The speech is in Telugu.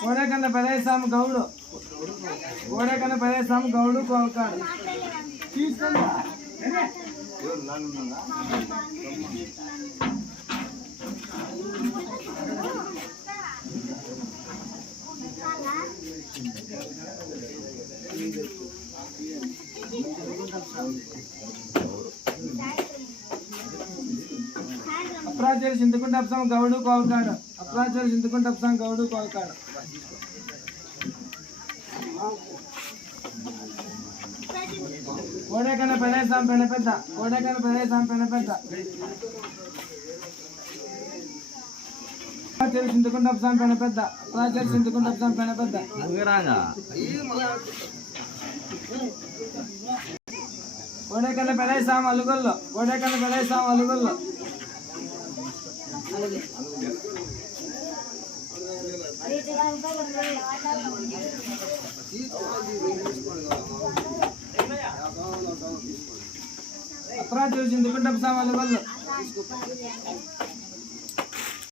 కోడకన్న పెదయస్వామి గౌడు. కోడకన్న పెదయస్వామి గౌడు కోకాడు. తీసుకుందా అప్రాచార్య చింతకుంట అప్సం గౌడు కోల్కాడు అప్రాచార్య చింతకుంట అప్సం గౌడు కోల్కాడు కోడకన్న పెదేశాం పెన పెద్ద. కోడకన్న పెదేశాం పెన పెద్ద. అప్రాచార్య చింతకుంట అప్సం పెన పెద్ద. అప్రాచార్య చింతకుంట అప్సం పెన పెద్ద. కోడకన్న పెదేశాం అలుగుల్లో. కోడకన్న పెదేశాం అలుగుల్లో. అప్రాచార్య చింతకుంట అప్సం అలుగుల్లో